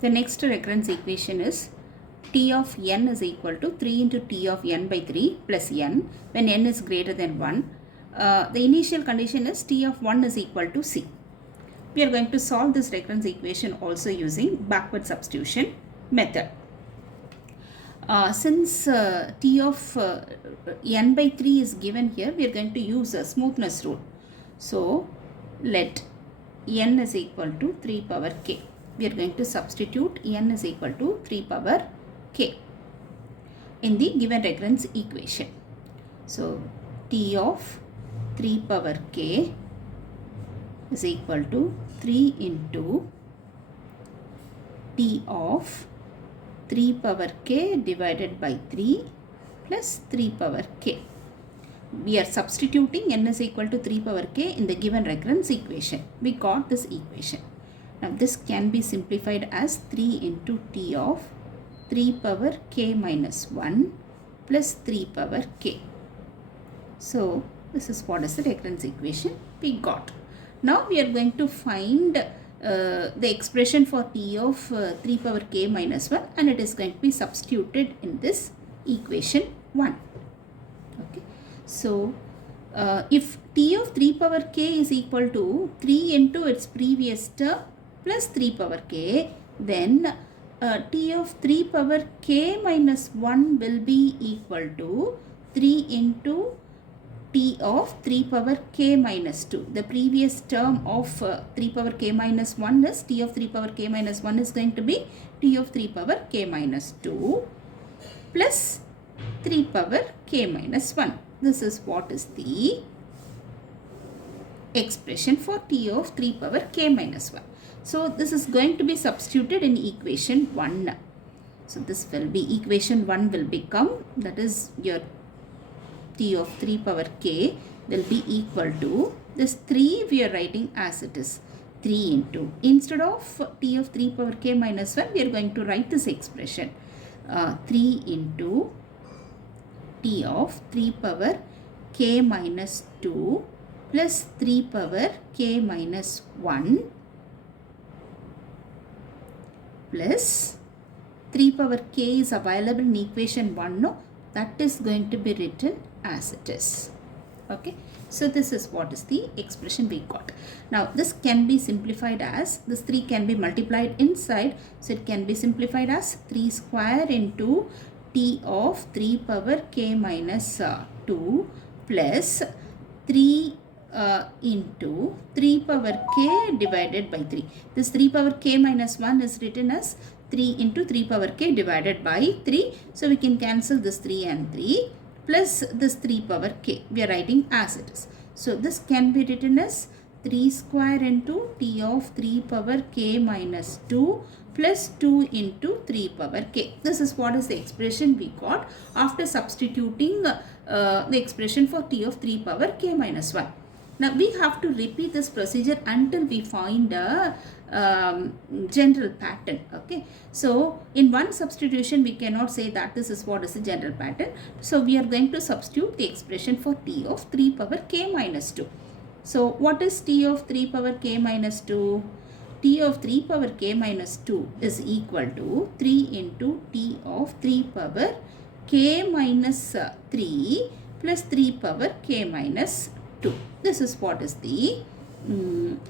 The next recurrence equation is T of n is equal to 3 into T of n by 3 plus n when n is greater than 1. The initial condition is T of 1 is equal to C. We are going to solve this recurrence equation also using backward substitution method. Since T of n by 3 is given here, we are going to use a smoothness rule. So, let n is equal to 3 power k. We are going to substitute n is equal to 3 power k in the given recurrence equation. So, T of 3 power k is equal to 3 into T of 3 power k divided by 3 plus 3 power k. We are substituting n is equal to 3 power k in the given recurrence equation. We got this equation. Now this can be simplified as 3 into T of 3 power k minus 1 plus 3 power k. So this is what is the recurrence equation we got. Now we are going to find the expression for T of 3 power k minus 1, and it is going to be substituted in this equation 1. Okay. So if T of 3 power k is equal to 3 into its previous term plus 3 power k, then T of 3 power k minus 1 will be equal to 3 into T of 3 power k minus 2. The previous term of 3 power k minus 1 is T of 3 power k minus 1 is going to be T of 3 power k minus 2 plus 3 power k minus 1. This is what is the expression for T of 3 power k minus 1. So this is going to be substituted in equation 1. So this will be equation 1 will become, that is your T of 3 power k will be equal to, this 3 we are writing as it is, 3 into, instead of T of 3 power k minus 1, we are going to write this expression 3 into T of 3 power k minus 2 plus 3 power k minus 1 plus 3 power k is available in equation 1, no, that is going to be written as it is. Okay, so this is what is the expression we got. Now this can be simplified as, this 3 can be multiplied inside, so it can be simplified as 3 square into T of 3 power k minus 2 plus 3 into 3 power k divided by 3. This 3 power k minus 1 is written as 3 into 3 power k divided by 3. So we can cancel this 3 and 3 plus this 3 power k. We are writing as it is. So this can be written as 3 square into T of 3 power k minus 2 plus 2 into 3 power k. This is what is the expression we got after substituting the expression for T of 3 power k minus 1. Now we have to repeat this procedure until we find a general pattern. Okay, so in one substitution we cannot say that this is what is the general pattern. So we are going to substitute the expression for T of 3 power k minus 2. So what is T of 3 power k minus 2? T of 3 power k minus 2 is equal to 3 into T of 3 power k minus 3 plus 3 power k minus 2. This is what is the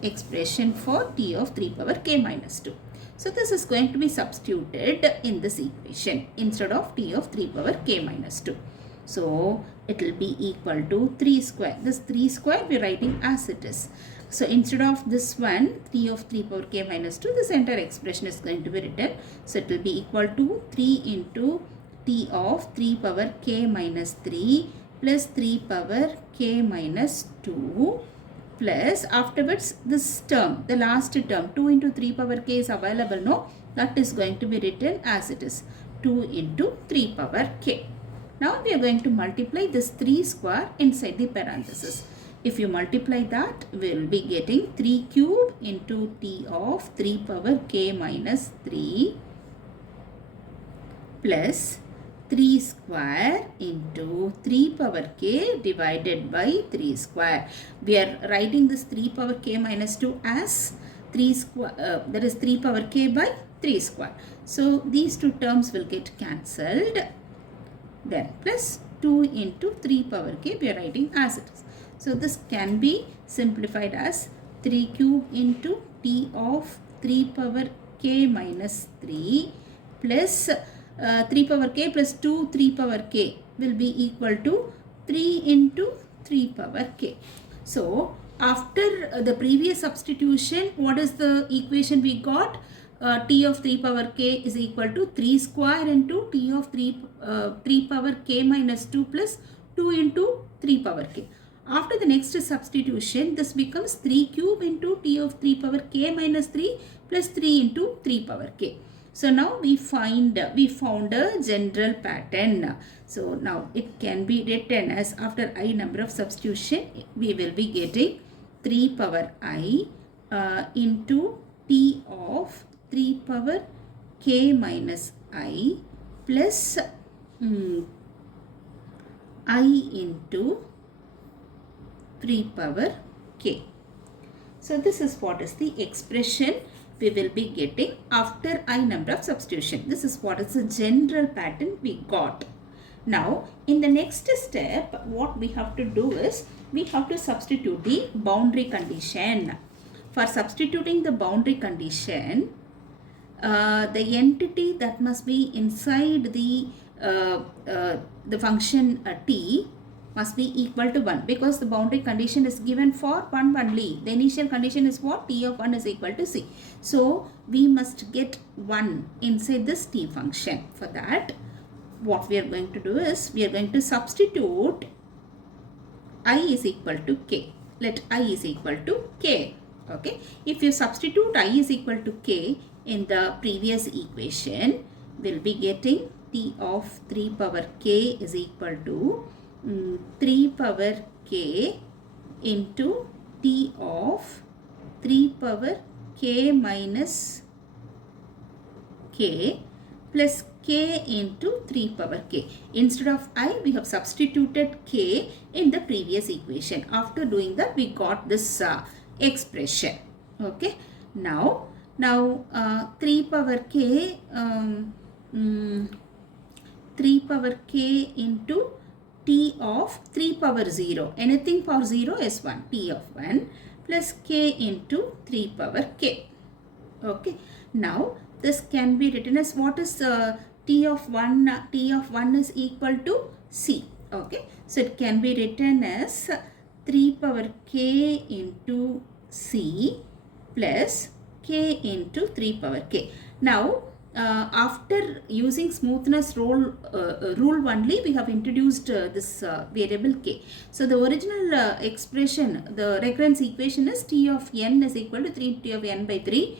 expression for T of 3 power k minus 2. So this is going to be substituted in this equation instead of T of 3 power k minus 2. So it will be equal to 3 square. This 3 square we are writing as it is. So instead of this one, 3 of 3 power k minus 2, this entire expression is going to be written. So it will be equal to 3 into T of 3 power k minus 3 plus 3 power k minus 2 plus afterwards this term, the last term, 2 into 3 power k is available, no, that is going to be written as it is, 2 into 3 power k. Now we are going to multiply this 3 square inside the parenthesis. If you multiply that, we will be getting 3 cube into T of 3 power k minus 3 plus 3 square into 3 power k divided by 3 square. We are writing this 3 power k minus 2 as 3 square, that is 3 power k by 3 square. So these two terms will get cancelled. Then plus 2 into 3 power k, we are writing as it is. So this can be simplified as 3 cube into t of 3 power k minus 3 plus 3 power k plus 2 3 power k will be equal to 3 into 3 power k. So after the previous substitution, what is the equation we got? T of 3 power k is equal to 3 square into t of 3 power k minus 2 plus 2 into 3 power k. After the next substitution, this becomes 3 cube into t of 3 power k minus 3 plus 3 into 3 power k. So now we found a general pattern. So now it can be written as, after I number of substitution, we will be getting 3 power I into t of 3 power k minus I plus I into 3 power k. So this is what is the expression we will be getting after I number of substitution. This is what is the general pattern we got. Now in the next step, what we have to do is, we have to substitute the boundary condition. For substituting the boundary condition, the entity that must be inside the function t must be equal to 1, because the boundary condition is given for 1 only. The initial condition is what? T of 1 is equal to c. So we must get 1 inside this t function. For that, what we are going to do is, we are going to substitute I is equal to k. Let I is equal to k. Okay. If you substitute I is equal to k in the previous equation, we'll be getting t of 3 power k is equal to 3 power k into t of 3 power k minus k plus k into 3 power k. Instead of I, we have substituted k in the previous equation. After doing that, we got this expression. Okay. Now 3 power k 3 power k into t of 3 power 0. Anything for 0 is 1. T of 1 plus k into 3 power k. Okay. Now this can be written as, what is t of 1? T of 1 is equal to c. Okay. So it can be written as 3 power k into c plus k into 3 power k. Now after using smoothness rule only, we have introduced this variable k. So the original expression, the recurrence equation is t of n is equal to 3 t of n by 3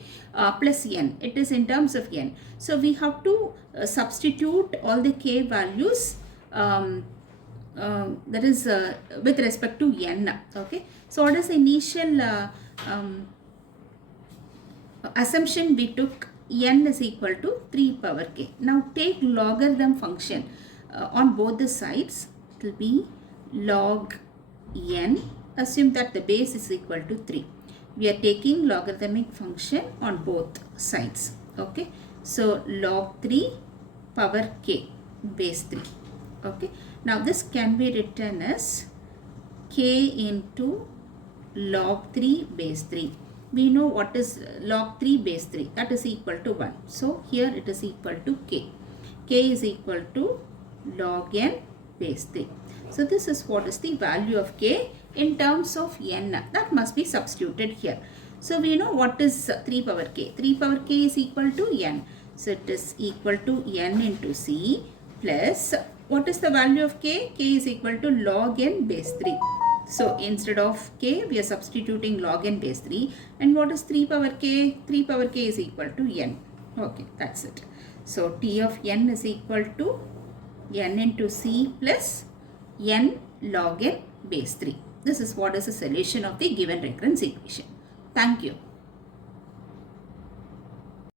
plus n. It is in terms of n. So we have to substitute all the k values, that is with respect to n. Okay. So what is the initial assumption we took? N is equal to 3 power k. Now take logarithm function on both the sides. It will be log n. Assume that the base is equal to 3. We are taking logarithmic function on both sides. Okay. So log 3 power k base 3. Okay. Now this can be written as k into log 3 base 3. We know what is log 3 base 3, that is equal to 1. So here it is equal to k. K is equal to log n base 3. So this is what is the value of k in terms of n. That must be substituted here. So we know what is 3 power k. 3 power k is equal to n. So it is equal to n into c plus, what is the value of k? K is equal to log n base 3. So instead of k, we are substituting log n base 3. And what is 3 power k? 3 power k is equal to n. Okay, that's it. So t of n is equal to n into c plus n log n base 3. This is what is the solution of the given recurrence equation. Thank you.